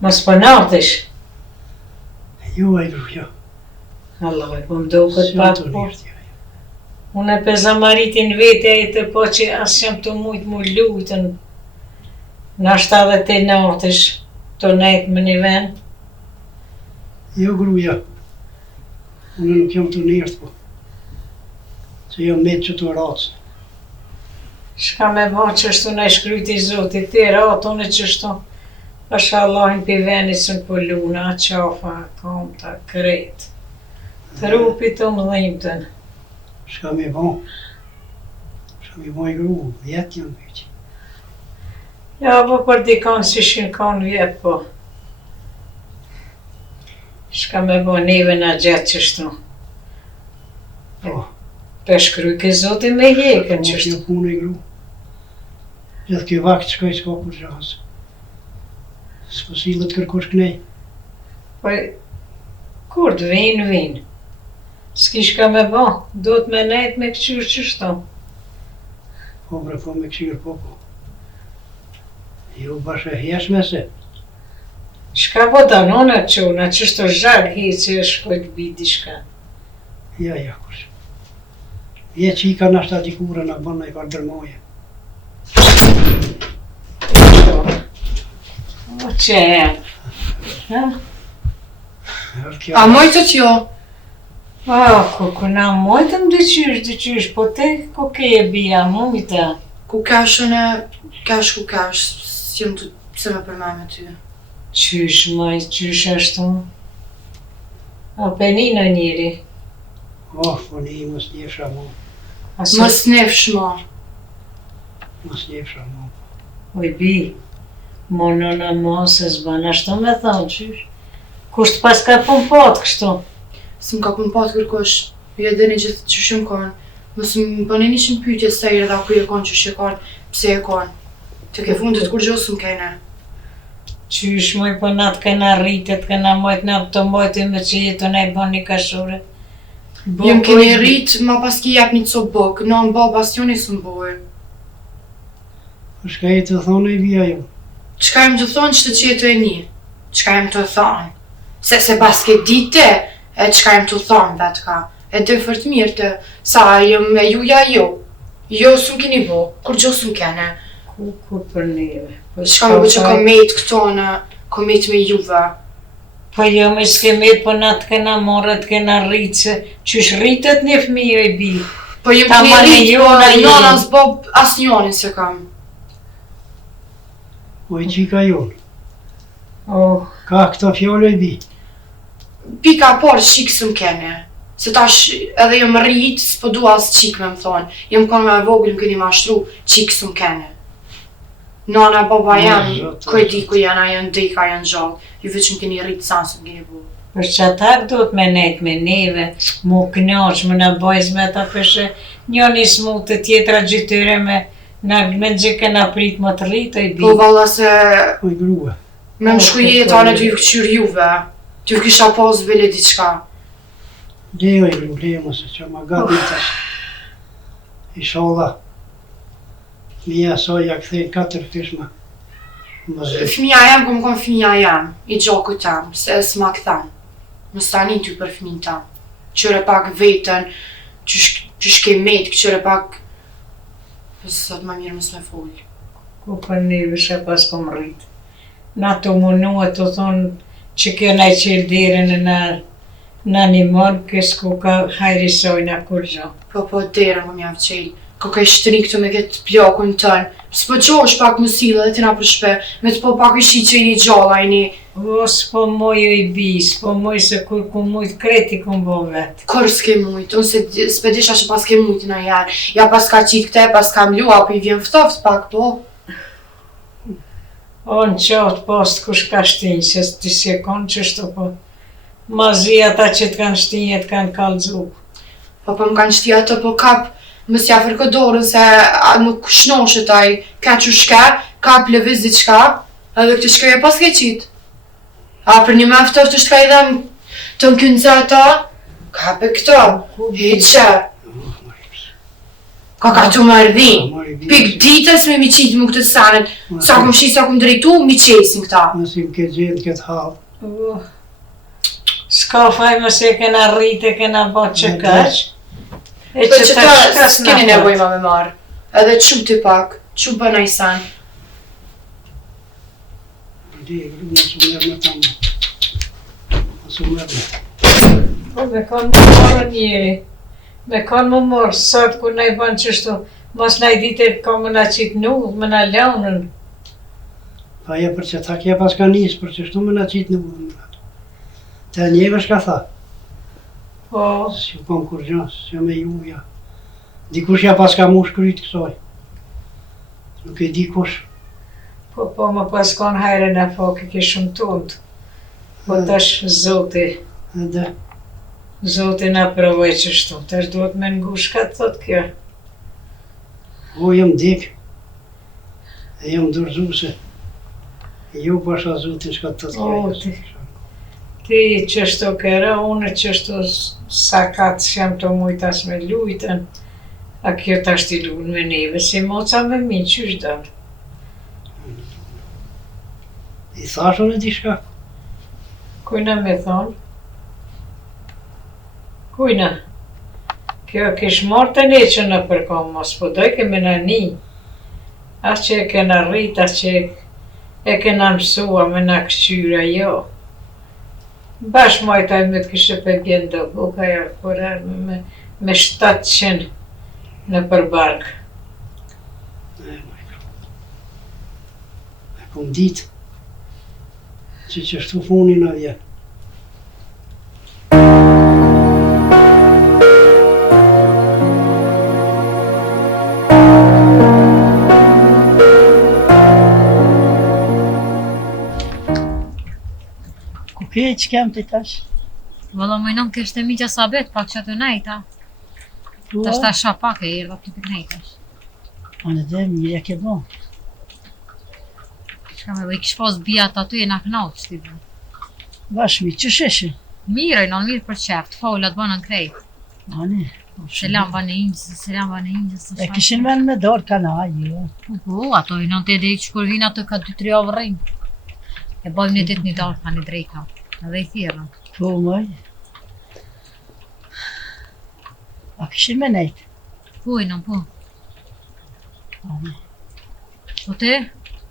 Mos po nartesh. Jo, e gru, jo. Allah, po më do këtë pak Së po. të Unë e peza maritin vete e të po që asë jam të mujtë mu lutën. Në 7 nartesh, të nejtë më një vend. Jo, gru, jo. Unë nuk jam të njertë, po. Se jam me që të ratës. Shka me ba qështu në shkryti Zotit, të ratën e qështu. Pasha Allahin për venit së në pëlluna, qafa, komta, kretë. Të rupi të më dhimëtën. Shka me ba? Shka me ba e gru, vjetë janë veqë. Ja, po për dikon si shinë kanë vjetë, po. Shka me ba neve në gjatë qështu. Po. Për shkry ke Zotin me jekën Po, qështu. kjo punë e gru. Gjithë kjo vakt shkaj s'ka kur gjahës. S'po silët kërkosh knej. Po, kur të vinë. S'ki shka me ba, do të me nejtë me këqyrë qështu. Po, bre, po me kësirë, po. Jo, bashe hjeshme se. Shka po të nona qona, qështu zhagë hi që shkoj të biti shka. Ja, kush. Vje që i ka nashta dikura në bëna i ka dërmoje. O që e, ha? A mojtët jo? Ku na mojtëm dyqysh, po te ku ke e bia mujta. Ku kashën e, ku kash, si jëmë të pse me përmaj me ty. Qysh ashtu? A penina njeri. Oh, po një mos njefsha mu. Mos nefsh ma. Mos njefsha mu. Oj bi, monona mo se zban ashtu me thonë qysh. Kusht pas ka pun pot kështu. Së më ka pun pat kërkosh, ju e dini gjithë që shumë kanë. Mos më bëni një shumë pyetje së tajrë dhe ku e kanë që shë kanë, pse e kanë. Të ke fundit kur gjosë më kene. Qysh moj po na të kena rritet, kena mojt na të mojtë me që jetu ne bën një kashore. Jëm keni rritë, ma pas ki jap një copë bëk, në më ba bastioni së më bojë. Shka i të thonë i vija jo. Qka jem të thonë që të qetu e një? Qka jem të thonë? Se pas ke dite, e qka jem të thonë vetë ka. E dhe fërt mirë të, sa jem e juja jo. Jo së më keni bo, kur gjo së më kene. Ku për neve. Qka me bu që kom mejt këto në, kom mejt me juve. Po jo me s'ke met, po na të kena morë, të kena rritë se qysh rritet një fëmijë e bi. Po jem Ta keni marrë rritë, po jona nona jemi. s'bo as njonin se kam. O i qika jonë. Oh, Ka këta fjole i bi. Pika parë qikë së më kene. Se tash edhe jem rritë, s'po du as qikë me më thonë. Jem konë me vogël më keni mashtru, qikë së më kene. Nana, baba janë, Zot, ku e di ku janë, a janë dika, a janë gjallë. Ju veç më keni rritë sanë, më keni bu. për që atak do të me nejt me neve, mu knaq, më në bojz me ta përshë, njoni s'mu të tjetra gjytyre me gjike na prit më të rritë e bi. Po valla se O i grua. me më shku jetë anë të ju këqyr juve. Të ju kisha pas vele diçka. Lejo i gru, lejo mëse që ma gati tash. Inshallah. Mija soj ja këthejnë 4 fishma. Mëzë. Fëmija jam, kom kon fëmija jam, i gjoku tam, se s'ma këthan. Më stani ty për fëmin tam. Qëre pak vetën, qysh ke met, qëre pak... Sot ma mirë mës me folë. Ku për neve shë pas kom rritë. Na të munua të thonë që kena i qelë derën në një morë, kësë ku ka hajrisojna kur gjo. Po, derën kom javë qelë. Ko ka i shtëri këtu me këtë plakun tënë. S'po qosh pak më sile dhe tina për shpe, me të po pak i shi që i një gjalla i një... O, s'po moj o i bi, s'po moj se kur ku mujt kreti ku mbo vetë. Kër s'ke mujt, unë se s'pedisha që pas ke mujt në jarë. Ja pas ka qitë këte, pas ka mlua, po i vjen ftoft pak, po. O, në qatë post kush ka shtinjë, se ti se konë qështu po. Mazi ata që t'kanë shtinjë, t'kanë kalëzu. Po më kanë qëti ato, po kap, mës ja fërko dorën se nuk shnoshet aj, ka që shka, kap lëviz diçka, edhe këtë shka e pas ke qitë. A për një me ftoft është ka i dhem të më kënë zeta, kap e këto, heqe. Ka tu më ardhin. Mari vjen. Pik ditës me mi qitë më këtë sanet. Sa kum shi, sa kum drejtu, mi qesin këta. Mësim ke gjithë këtë halë. S'ka faj më se kena rritë, kena bërë që kaq. E Po që që ta ta shkas s'keni në nevoj ma me marë. Edhe qumë ty pak, qumë bëna i sanë. Dhe, nësë mërë me tamë. Nësë mërë me. Po me kanë më marë njeri. Me kanë më marë, sot kur na i banë qështu. Mos na i dite ka më na qitë nuvë, më na launën. Pa e për që ta kje pas ka njësë, për që shtu më në qitë në vëdhë. Të njeve shka tha. Po, Si u kom kur gjënë, si me juja. Dikush ja pas ka mu shkryt kësoj. Nuk e dikush. po më pas kanë hajre në fakë ke shumë tundë. Po tash Zoti, Edhe, Zoti na provoj qështu. Tash duhet me ngushka të thot kjo. o jem dik. E jem dërzuse. Ju pasha zotin shka të të O, Ti qështu kera, unë qështu sa katë shem të mujtas me lujten. A kjo tash t'i lunë me neve, si moca me mi qysh dalë. I thashon e di shka. Kujna me thonë? Kujna? Kjo kish marrë të ne që në përkom, mos po doj kemi në një. As që e kena rrit, as që e kena mësua me na këqyra, jo. Bash majtaj me të kishë për bjendo, buka ja kurar me 700 në përbark. E kom ditë. Që qështu funi në vjen. Ku ke që kem të tash? Valla më nëmë kështë e migja sabet, pak që të nejta. Tash ta shha pak e erdha të të nejtash. Anë dhe mirë e ke bon. Shka me i kish pas bijat aty e na knaq shti bë. Bashmi, që sheshi? Mirë, non mirë për qeft, folat banën krejt. Ani. Selam banë ingjës, selam banë ingjës. E kishin men me dorë kanaj, jo. Po, ato i non të edhe që kur vinë ato ka 2-3 avë rrinë. E bojmë një ditë një dalë ka një drejta, edhe i thirën. Po, mëj. A kishin me nejtë? Po, i non, po. Ani. Po te?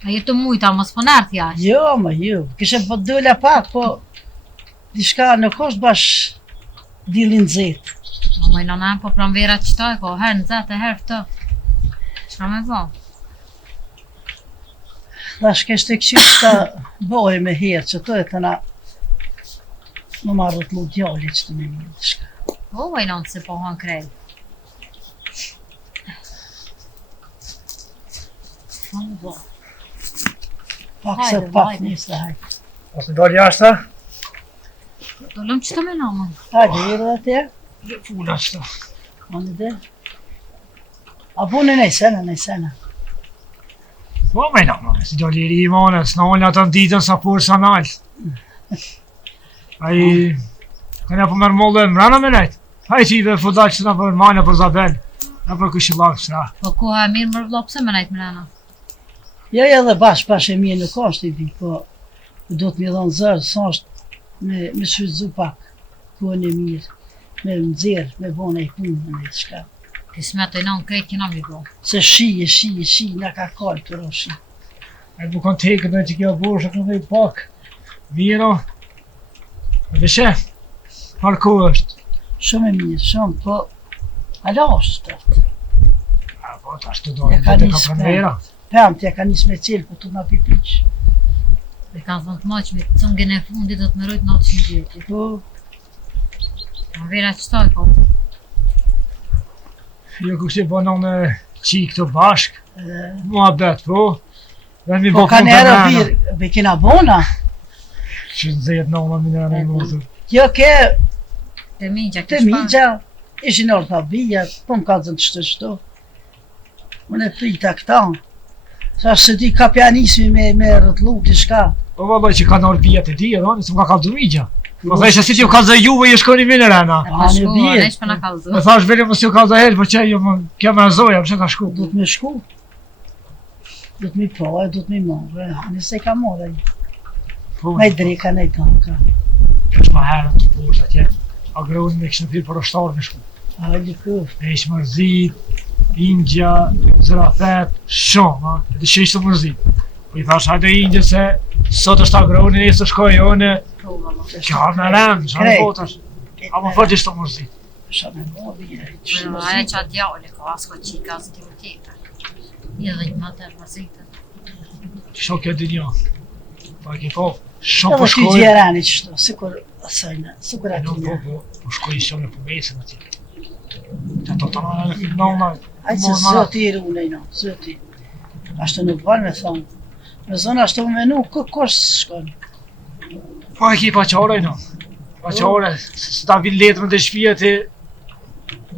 A jetë mujta, mos po nërë jashtë. Jo, më jo. Kishin po dole pak, po... Dishka nuk është bash dilin zetë. Më i non po pranvera qëta e ko, herë në zetë e herë të. Qka me bo? Dash kështë e këshirë të bojë me herë, që të e të na... Më marrët mu djalli që të me një dishka. Po, i non se po hanë krejt. Më bo. Pak se Hajde, pak hajde. njësë, hajde. Ose dojë jashtë? Do lëmë që të me në, më. Hajde, i dhe të e? Fula qëta. Anë dhe? A punë në sena. Po me në, si do liri i monës, në ollë atë në ditën sa por sa nalë. Ai, këna po mërë mollë e mrena me nejtë. Ai që i dhe fudal që në për majnë për Zabel, në për këshillakë sra. Po koha e mirë më rëvlo, pse më nejtë më nëna? Jo, edhe bash e mje nuk është i bi, po do të mi dhonë zërë, sa është me shfrytzu pak, kohën e mirë, me mëzirë, me bona i punë në një shka. Ti smetë i non krejt kina mi bo. Se shi, nga ka kallë të roshi. Ai bukon tekën dhe që kjo borë shë kënë dhe i pak. Miro. Dhe shë, parko është. Shumë e mirë, shumë, po ala është të. A, po, ta shtë dojë, Ja ka dhe të ka njësë prëndera. Pëm, t'ja ka njësë me cilë, po të nga pipiq. Dhe kanë thënë të maqmi, cëngën e fundit do të më rojtë 900 vjetë. Po, Ma vera qëta e ko. Jo kështë e banon në qikë të bashkë, mua betë, po. Dhe mi po bo ka punë të njerë mena, birë, be kina bona. që në zetë në më në në motër. Jo ke, Të migja, të migja, ishin orë tha bija, po më ka zënë të shto. Unë e prita këta. Sa se di ka pianismi me rëtlu të shka. Po vallaj që ka në orë bjet e di, edhe, nësë më ka kaldu migja. Po thashë si ti u kallzoj juve i shkoni mirë rana. E pa shku, ne që pa na kallzu. Më thash veli mos ju kallzoj herë, po që jo më kjo më zoja, pse ka shku. Do të më shku. Do të më po, do të më morë. Nëse ka morë. Po. Me dreka në tanka. Është më herë të poshtë atje. Agroni me kishte thirr për ushtar me shku. Hajde ku. E ish mërzit, Indja, Zrafet, shumë, ha? Edhe që ishte mërzit. Po i thash, hajde Indja se sot është agroni, nesër shkoj une. Kjo me rem, që në potash. A më fërë që ishte mërzit. Sa më morë. Aja që atë djale, ka asko qika, asë t'i më tjetër. I edhe një mater mërzitët. Që kjo dinja. Pa e ki po, shumë Edhe po ty shkoj. gjerani qështu, sikur asajna, sikur atina. Po shkoj i shumë po mesën ati. Të ato të në këtë nëna. Ajë që zëti i runej, no, zëti. Ashtu nuk banë me thonë. Me zonë ashtu me menu, kosh shkon. Po e ki pa qare, no. Pa qare, se ta vinë letën të shpia ti.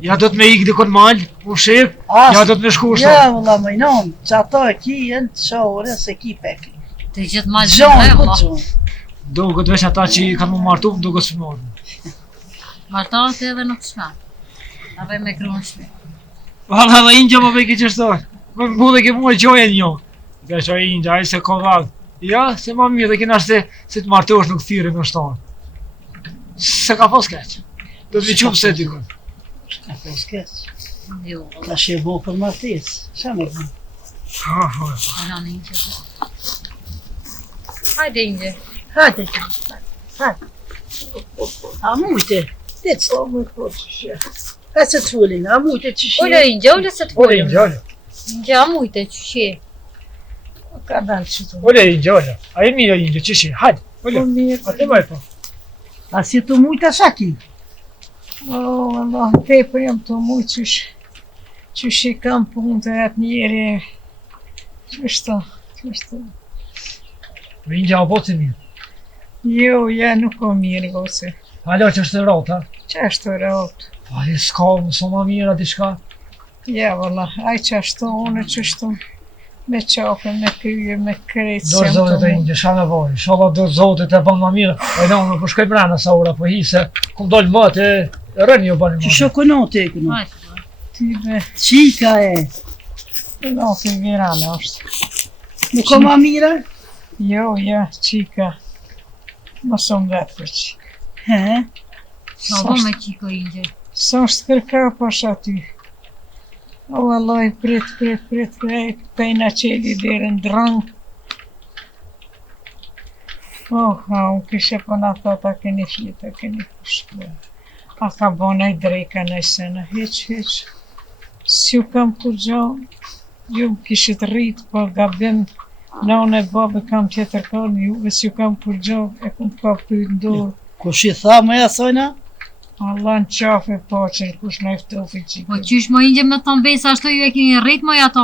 Ja do të me ikë dikon malë, u shep, ja do të me shku shto. Ja, vëlla më inon, që ato e ki jenë të shore se ki pekli. Të gjithë malë që Gjonë, dhe, ku valla. gjonë. Do këtë veç ata që kanë më martu, do këtë së martu. Martat edhe nuk shka. A vej me kru në shpi. Valla dhe Indja më veki qështu. Më mbu dhe ke mua qoje një. Dhe që Indja, ajë se ka vallë. Ja, se ma mirë dhe kena se të martosh nuk thire në shtarë. Se ka pas keq. Do të viqupë se dikon. Ka po s'keq. Jo, Ta shë bo për martes. Qa me bo? Ha, ha, a janë një që. Hajde Inge. Hajde, hajde. A mujte? Te të sto mujtë po që shë. E se të fullin, a mujte që shë? Ulle Inge, ulle se të Ole folëm. Indja, ole. Inge, a mujte që shie. Ka dalë që të Ole Indja, ole. A e mirë Indja, që shi, hajde. Ole, mirë. a te më e po. A si të mujta shaki? O, Allah, te për jam të mu që shi kam punë të atë njeri. Qështu. Me Indja o botë mirë. Jo, ja nuk o mirë, goce. Alo që është e rrotë, ha? Qa është të rautë? Pa e s'ka, më so ma mirë, a di shka. Ja, valla, aj qashtu, unë qështu. Me qafë, me pyje, me kretë, Do zote të Indja, sha me vaj. Shala do zote të banë ma mirë. E në unë po shkoj brana sa ora, po hi se kum dollë më të rënjë o banë Që më. shë kënon të e kënon? Hajde. Ty be, Qika e. no, të virana është. Nuk ka ma mira? Jo, ja, qika. Mos më vetë për qika. He? Sa bo me qiko Inge. Sa është kërka pash aty. O, Allah, prit, pejna qeli dherën drang. Ha, unë kishe po në thota keni fjeta, keni pushkë. A ka bona i drejka në sena, heq. Si ju kam kur gjo, ju më kishit rrit, po gabim, në unë e babë kam tjetër kanë, juve si ju kam kur gjo, e kum ka pyt ndorë. Kush i tha me asojna? Allah në qafe po që kush në eftofi qikë. Po qysh mo Inge me thonë besa ashtu ju e kini rrit moj ato.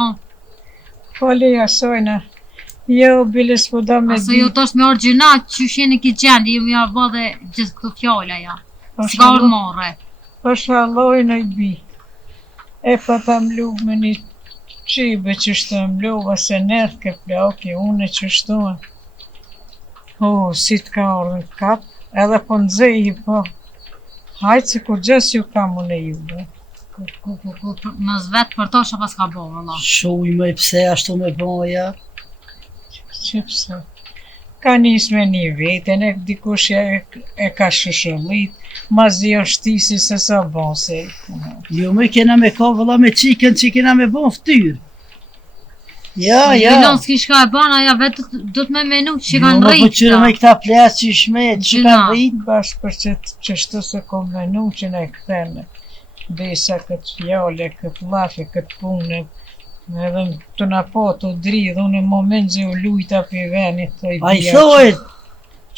Po leja sojna, jo biles po da me Aso di. ju tosh me orgjinat qysh jeni ki gjendi, ju mja bo dhe gjithë këto fjalla ja. S'ka orë more. Pasha Allah në i bi. E pa ta mlu me një qibe që shto mlu, ose nërth ke plaki, une që shtohen. O, si t'ka orë në kap, edhe po nëzëji po. Hajtë se kur gjës ju kam unë e juve. Më zvet për to shë pas ka bo, valla. Shuj me pse ashtu me boja. Që pse? Ka njës me një vetën, e dikush e ka shëshëllit, ma zi është tisi se sa bon se. Jo me kena me ka vëlla me qikën që kena me bon ftyrë. Ja. Vinon s'ki shka e ban, aja vetë do të me menu që kanë Po rritë. qyrë me këta plasë që shme, që kanë rritë. Bashkë për që shtu se kom menu që ne këtheme. Besa këtë fjale, këtë lafe, këtë punë. Edhe të na po të dridhë, unë në moment që u lujta për venit, thoi A i thoi,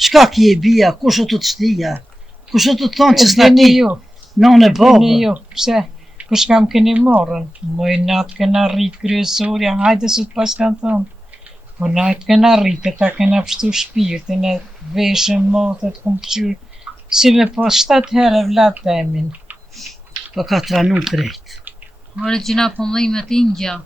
shka ki e bia, kush o të të shtija? Kush o të të thonë që s'na Dini ti? ju, Non e dini bobë. ju, pse? Kush kam keni morën? Moj natë kena rritë kryesorja, hajde se të pas kanë thonë. Po najtë kena rritë, ta kena pështu shpirtin e veshën, motët, kom pëqyrë. Si me po 7 herë vlatë temin. Po ka tranu krejt. Origjina po mëllimet Ingja.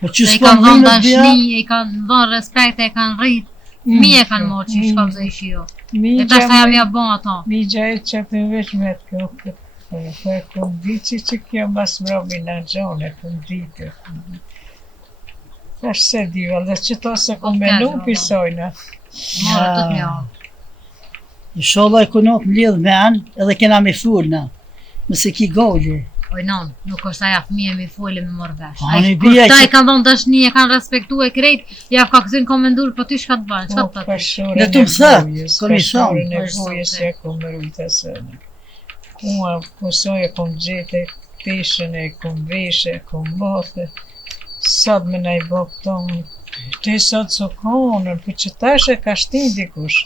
Po që Dhe i s'po kanë dhënë dhimet bia? dashni, i kanë dhënë respekt, e kanë rritë. Mi e kanë morë që i shkallëzë i shio. E tash ta jam ja bon ato. Migja e që për veç me të kjo këtë. Po e kom ditë që kjo mas mrobi në gjone, kom ditë. Tash se diva, dhe që to se kom menu pisojna. Morë të të mjallë. Inshallah e kunot më lidh me anë edhe kena me fulna. Mëse ki goli. Oj non, nuk është aja fëmije mi folë me morë vesh. Ani Kur bia ta që i kanë dhonë dashni, e kanë respektu e krejt, ja ka këzin komendur, po ty shka të banë, qka të të të? Në të më thë, kom i thonë. Në vojës e kom rujtë asënë. Mua mësoj e kom gjete, peshen e kom veshe, e kom bote. Sot me na i bo këto, te sot so konën, për që tash e ka shtin dikush.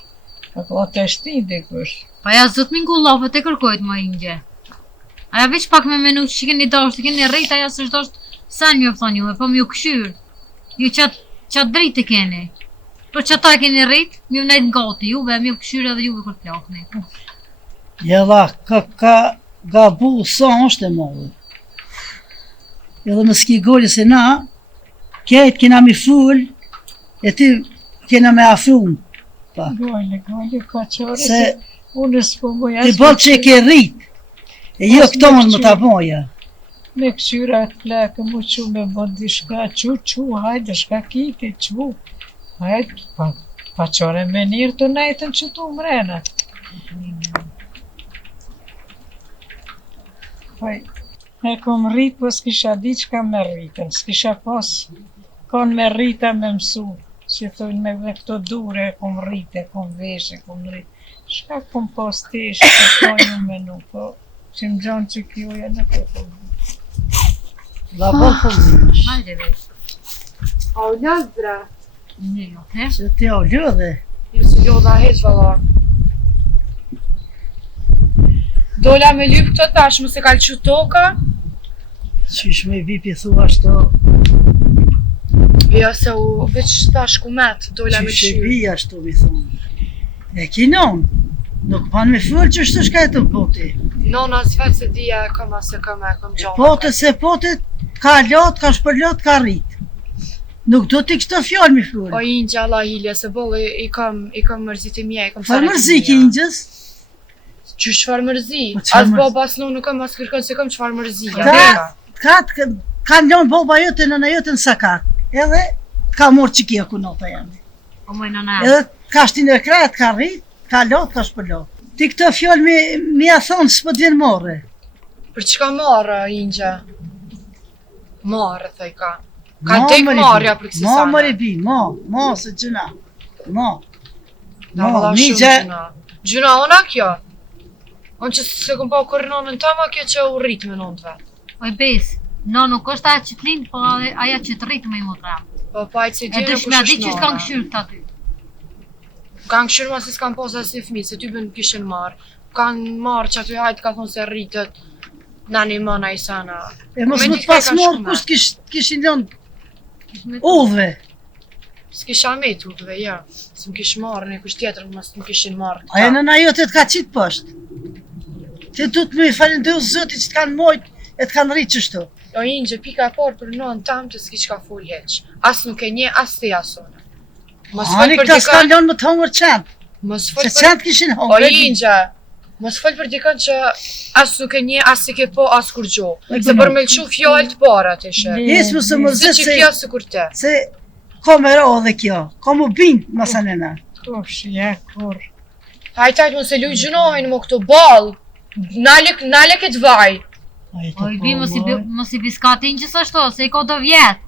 Apo të shtin dikush. Pa ja zot mi ngullafë të kërkojt më ingje. Aja veç pak me menu që keni dasht, keni rrit, aja së dasht sen mi ofton juve, po mi u këshyr. Ju qatë dritë të keni. Por që ta keni rrit, mi u nejtë gati juve, mi u këshyr edhe juve kër plakni. Jella, ka bu sa është e modhe. Edhe më s'ki goli se na, kejt kena mi full, e ty kena me afrum. Gojle, ka qore Se unë s'po boja. ti bërë që e ke rrit, e jo këto më të boja. Me këshyra të plakë, mu që me bënd dishka, që, hajde, shka kiti, që. Hajde, pa qore me njërë të nejtën që tu mrena. E kom rrit, po s'kisha di qka me rritën, s'kisha pas, kon me rrita me mësu, që thujnë me këto dure, kom rritë, kom veshe, kom rritë. Shka kom pas tesh, që kojnë me nuk, po, që më gjonë që kjo e në këtë. La bërë po zimesh. Hajde veç. A u lëz bre? Një jo, he? Se ti o lëdhe. Ju së lodha heq valla. Dola me lyp këto tash, mëse ka lëqu toka. Qysh me vipi thua ashto, Jo se u veç tash ku met, dola me qysh e qyr. bia ashto mi thonë. E kinon, nuk pan me full që shtë shka e të poti. Nona s'vet se dija e kam as e kam gjonë. Potet se potet, ka lot, ka shpërlot, ka rrit. Nuk do t'i kështë fjallë mi full. O i një Allah hilja, se bolle i kam mërzit e mija, i kam Farë mërzi ki njës, Qysh çfarë mërzi? Po çfarë As mërzi? baba as nuk kam as kërkon se kam çfarë mërzi. ka njën boba jote në jote në sakat. Edhe ka morë që kia kunota jemi. O moj nëna. Edhe ka shtin e kret, ka rrit, ka lot, ka shpërlot. Ti këtë fjallë mi a thonë s'po t'vjen more. Për çka marrë Ingja? Marrë thoj ka. Ka Ma, tek mëri marrja bi. për kësi Ma, sana. mëri bi, ma, se gjëna. Ma, Na valla mi shumë gjë, gjuna. Gjuna ona kjo. On që se kom pa kur nonën tama kjo që u rrit me nonë të vetë. Oj bes, no nuk është aja që t'lind, po aja që t'rritë me i motra. Po pajtë se E djene dësh kush me di është që s'kan nona. këshyrë të aty. Kanë këshyrë ma se s'kan posa si fmi, se ty bën kishin marrë. Kanë marrë që aty hajtë ka thonë se rritët. Nani mëna i sana. e mos Me më di të pas s'ka morë shkume. kusht kishin lënë udhve. S'kisha me tutve, ja. Se m'kish marrë në kush tjetër, mas m'kishin marrë. Aja nëna jote t'ka qitë poshtë. Ti du të me falenderu Zotit që t'kanë mojt e t'kanë rritë qështu. O Ingje, pika e parë për nonë tamë të s'ki qka full heq. As nuk e nje, as të jasone. Mos fol Ani për këta s'kanë dikën, lënë më të hongër qentë. mos fol Se për... qentë kishin O hongër. Ingje, mos fol për dikën që as nuk e nje, as i ke po, as kur gjo. E Se gëmë. për me lëqu fjallë të para të ishe. Jesë më se Se mërzit që kjo se kur te. se ka me ro dhe kjo. Ka mu bindë masanena. Kush, ja, kur. Hajtajt mos e luj gjunojnë më këto balë. Nale këtë vaj. Oj bi, mos i biskatin që s'ashtu, se i ko do vjetë.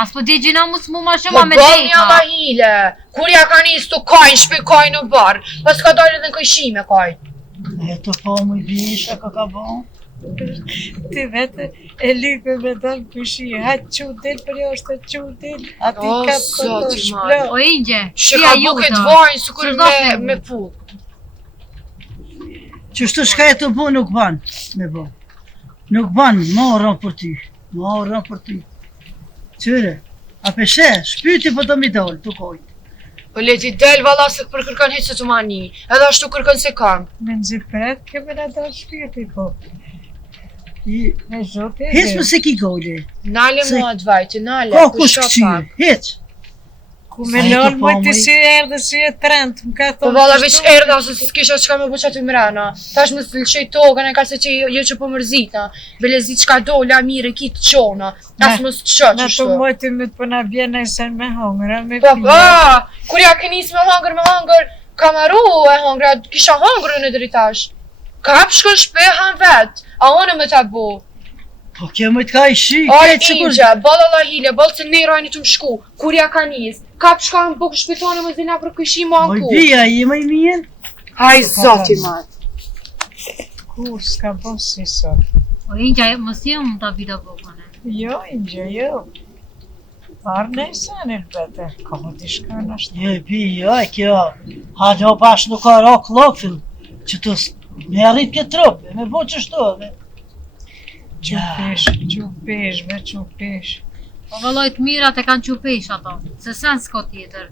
As po di gjina mu ma shumë Po me bal një drejta. alla hile. Kur ja ka njës të kajnë, shpi kajnë në barë. Pas ka dalë edhe në kajshime kajnë. E të po mu i bisha ka bo. Ti vete e lype me dalë pëshi, hajtë që del për jashtë, që del, ati O, kap këto zoti shplot. O Ingje, Shë shia ka ju buket të. vajnë, së kur Së dofni me mu. pull. Qështu shka e të bo nuk ban me bo. Nuk ban, ma rran për ty. Ma rran për ty. Qyre, a peshe, shpyti po do mi dollë, të kojtë. Po leti del valla se për kërkan heqë të mani. Edhe ashtu kërkan se kam. Me nëzipret, keme në dalë shpirti, po. Me zote e Hes më se ki goli. Nale Se- mua të vajti, nale. Ka ku kush shka këqyre, pak. heq. Ku me nën më të si erdhe si e trend, më ka Po thonë. valla veç erdha se s'kisha çka me bëq aty mrena. Tash më s'lçoj tokën e ka se që jo që po mërzita. Belezi çka dola mirë ki të çona. As mos çoj Në çështu. të mojtë më të përna bjene se me hongra, me Po pija. kur ja ke nis me hangër, kamaru e hangra, kisha hangër në dritash. Kap shkon shpe han vet. A unë më ta bu. Po kjo më të ka i shi, Oj këtë sikur... inja, balla la hile, ballë se ne rajni të më shku. Kur ja ka nis. Kap shkon buk shpitoni më zina për këshim Moj anku. bia, i më i mirë. Haj zoti ma. Kur s'ka bo si sot. O Ingja, mos je unë ta vida bukën. Jo, Inge, jo. Arë ne se në bete, ka më t'i shka në ashtë. Jo, bia, kjo, hajde o bash nuk ka ra klopin, që të me arrit këtë trup, me bo qështu, me... Qupesh, me qupesh. Po vëlloj të mirat e kanë qupesh ato, se sen s'ko tjetër.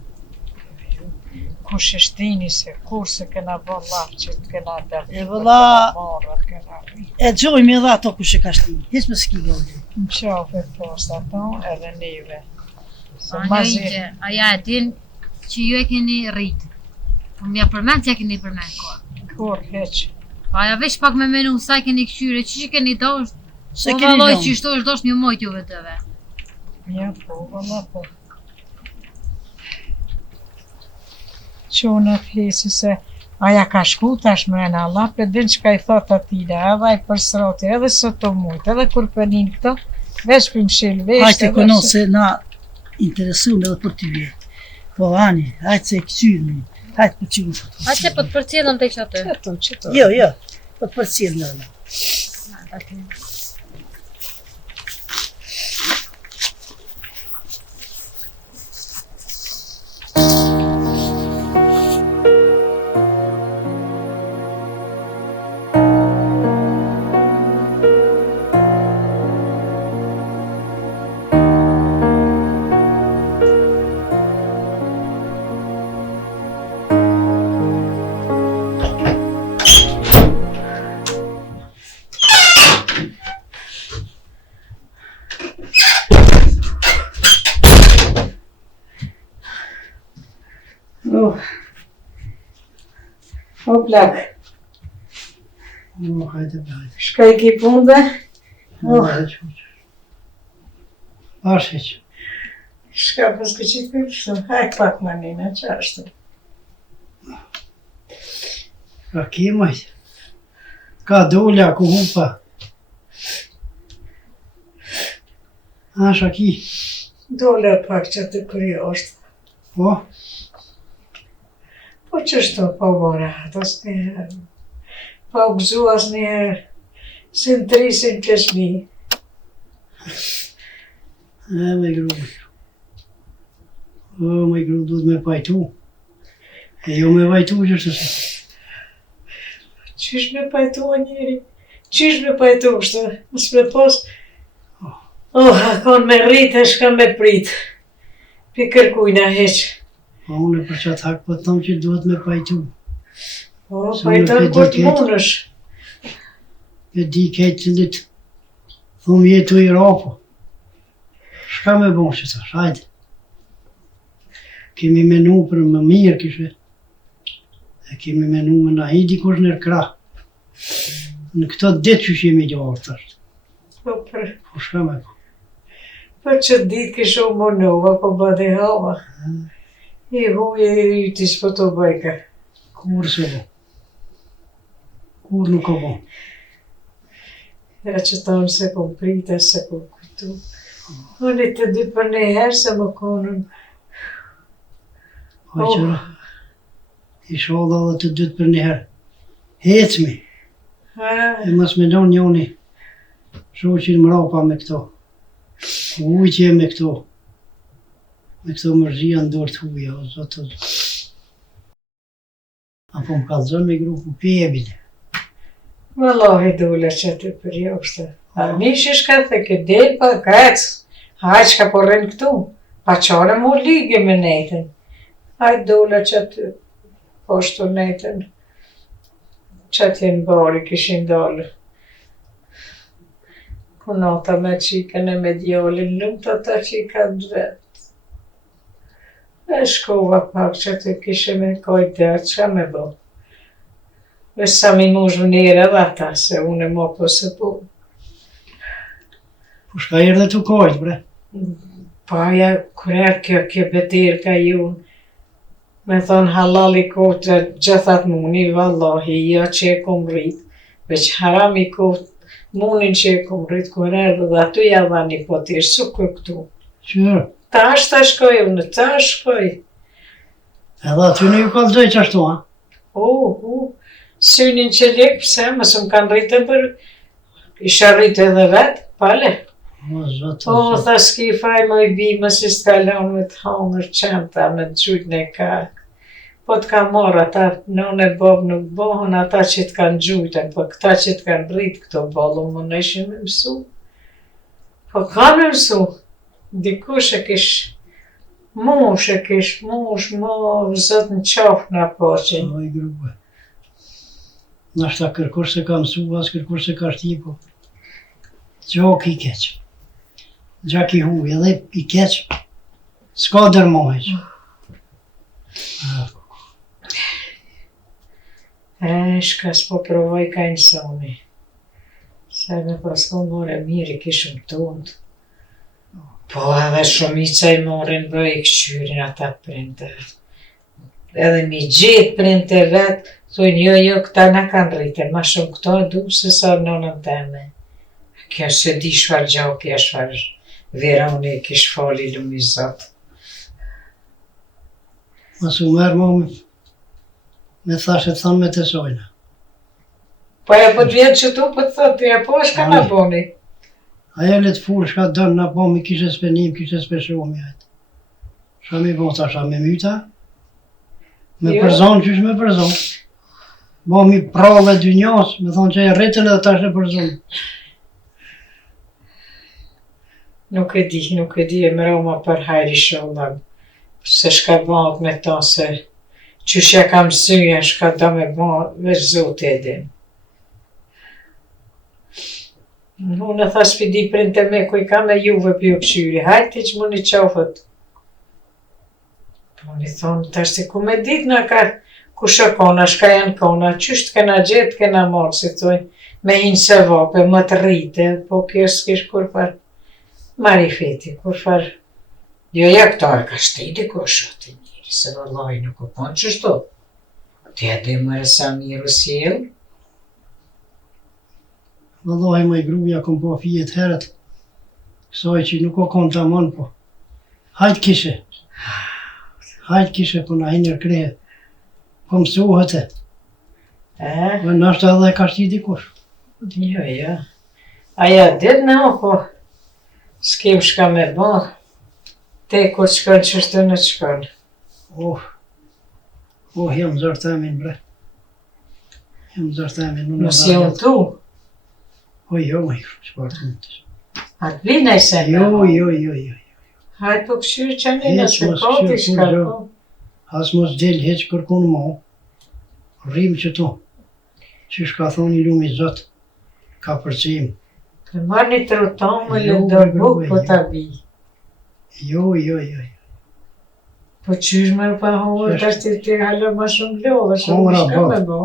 Kush e shtini se kur se kena bo lafë që të kena dërë. E vëlla, Marra, kena rri. e gjojmë edhe ato kush e ka shti, hiç më s'ki gojë. Në qafe post ato edhe neve. Se Ajo mazi, Ingje, aja e din që ju e keni rritë. Po mja përmend që ja keni përmend kohë. kur heq. Po aja veç pak me menu sa keni këshyre, që keni dosht, Se po keni vëlloj lënë. që ishto është dosht një mojt juve tëve. Ja, po, valla, po. Qona të hesi se aja ka shku tash mrena, Allah për din që ka i thot atile, edhe i për sroti, edhe sot të mujt, edhe kur pënin këto, veç për mshil vesh. Hajte kono se na interesum edhe për t'i vjetë. Po ani, hajte se këqyrmi, hajte për qyrmi. A që po të përcjellëm tek aty? Qëto. Jo, jo, po të përcjell në në. O plak, O, hajde, hajde. shka i ki punë dhe? Hajde, Bash heq. Shka për s'ke qitë për kështu, hajt pak më nina, që ashtu. Ka kimajt. Ka dolja ku hupa. Asha ki. Dole pak që të kërjo është. Po, Po qështu po bora, ato s'njëherë. Po u gëzu asnjëherë, si në trisin këshmi. e me gru. O, me gru duhet me pajtu. E jo me vajtu gjithë se. Qysh me pajtu o njeri? Qysh me pajtu kështu? Mos me pos... akon me rritë, shka me pritë. Pi kërkujna heq. Po, unë për qatë hak po thom që duhet me pajtu. Po, Se pajton nuk e kur di të këtë. munësh. E di këtë cilit. Thom jetu i rapo. Shka me bon që thash, hajde. Kemi menu për më mirë kishe. E kemi menu më na hidi kur nër krah. Në këto ditë që jemi gjarë tash. Po, për... Po shka me bon. Po që ditë kisho monova, po bëde hava. I huje i ytis po të bëjka. Kur se bon. Kur nuk o bon. Ja që tonë se kom prita, se kom kujtu. Unë i të dy për ne herë se më konën. Po qëra. I shodha dhe të dytë për njëherë. Hecmi. E mos me do njoni. Shoqin mrapa me këto. Ujtje me këto. Me këto mërzia ndorë të huja, o zotë. Apo më kalëzën me grupu pjebile. Wallahi dole që të për joshtë. A mishish ka the ke del pa kac. Haj që ka po rren këtu. Pa qare mu ligje me netën. Haj dole që të poshtu netën. Që t'jen bari kishin dalë. Kunata me qikën e me djallin, lumt ata që i ka dret. E shkova pak që të kishe me kajtë që me bo. Veç sa mi mosh vënire dhe ata, se unë e mo po se po. Po shka erdhe të kajtë, bre? Paja, kërër kjo betir ka ju, me thonë halali kote gjithat muni, vallahi, ja që e kom rrit, veç haram i kote munin që e kom rrit, kërër dhe aty ja dha një potir, su këtu. Qërë? Ta shkoj unë, ta shkoj. Edhe aty në ju kalzoj që ashtu, ha? Synin që lek, pëse, mësë më kanë rritë për, isha rritë edhe vetë, pale. O, zotë, Tha s'ki faj më i bi, mësë s'kalon me të hangër qenta, me të gjujt në kakë. Po të ka marrë ata, nën e babë nuk bohën ata që të kanë gjujtën, po këta që të kanë rritë këto ballu, më nëshin me mësu. Po kanë me mësu. Dikush e kish mosh, më zot në qafë në poqin. o i grube. Nashta kërkush se ka mësu, as kërkush se ka shti, po. Gjok i keq. Gjak i hu, edhe i keq. S'ka dërmoheq. Shka s'po provoj ka insoni. Se me pasko more mirë i kishëm tundë. Po edhe shumica i morin bëj i këshyrin ata printe. Edhe mi gjithë printe vetë, thujnë jo, këta na kanë rritë, ma shumë këto e du se sa nënën teme. Kjo se di shfar gjaki, shfar vera unë i kish fali lumi zotë. Mas u merë momi, me thashe të thanë me të sojna. Po e po të vjetë që tu, po të thotë, ja po shka na boni. Aja le të furë shka dënë na po mi kishe spenim, kishe speshomi ajtë. Shka mi bo tasha me myta, me Jo. përzon qysh me përzon. Bo mi prave dy njës, me thonë që e rritën edhe tash e përzon. Nuk e di e më roma për hajri shumë, se shka bëhat me ta se qysh ja kam syja, shka da me bëhat, veç zote e din. Unë e thash pidi printe me kuj ka me juve për ju këshyri, hajti që mu një qafët. Po një thonë, tash se ku me dit në ka ku shakona, shka janë kona, qysh të kena gjetë, kena marë, si thoi, me hinë se vape, më të rrite, po kjo s'kish kur far marifeti, kur far, jo ja këta e ka shtejti ku shote njëri, se vëllaj nuk o ponë qështu. Ti e dhe mërë sa miru s'jel, Vëllohi më i gruja kom po fijet heret, kësoj që nuk o kon të amon po. Hajt kishe, po na hinër krehe, po mësuhet e. Po nashta edhe ka shti dikush. Jo. Aja dit në po, s'kem shka me bo, te kur shkon qështu në shkon. Jam zërtemin bre. Jam zërtemin. Nësë jo tu, Jo, më i kru, që partë më të shumë. atë blina i se me. Jo. Hajtë po këshyrë që një Hec nëse mos po t'i këshyrë shka kur po. As mos del heq kërkun mo. Rrim që tu. Që shka thoni lumi zot, ka përcim. Të marrë një troton më Jo, lëndor buk jo, po jo. t'a bi. Jo. Po qysh me pa hongër Qështë? tash ti halë ma shumë love, shumë Hongra shka bot. me bo.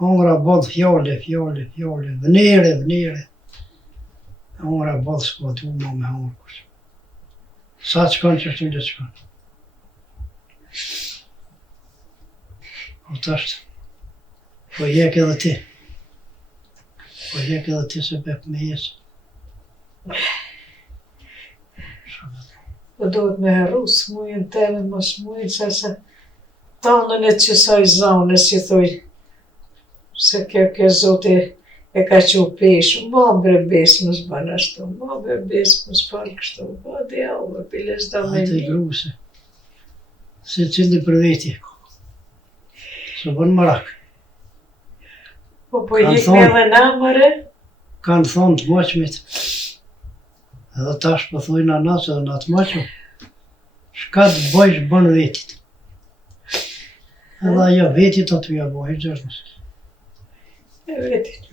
Hongra bod fjole, vënere. Hongra bod s'ko t'u mo me hongrë kush. Sa të shkon që shtu dhe shkon. Po tashtë, po jek edhe ti. Se pep me jesë. Po duhet me herru s'mujën teme, mos mujën, se tonën e qësoj zonës që thuj, se kjo zote e ka që peshë, ma bre besë më s'ban ashtu, ma bre besë më s'falë kështu, ma dhe alë, piles da me Hajtë i një. gruse. Se cili për veti. Së bën marak. Po Kanë jekme thonë. edhe na mëre, Kanë thonë të moqmit. Edhe tash po thujnë anasë edhe na të moqëm. Shka të bëjsh bën vetit. Edhe ajo vetit aty ja bëjsh gjërës. e vetit.